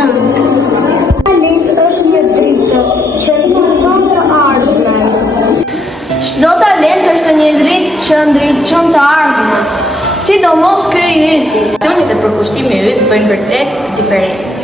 Talent është një dritë që ndriçon të ardhmen. Çdo talent është një dritë që ndriçon të ardhmen, sidomos ky i yti. Aksioni dhe përkushtimi i yt bëjnë vërtet diferencë.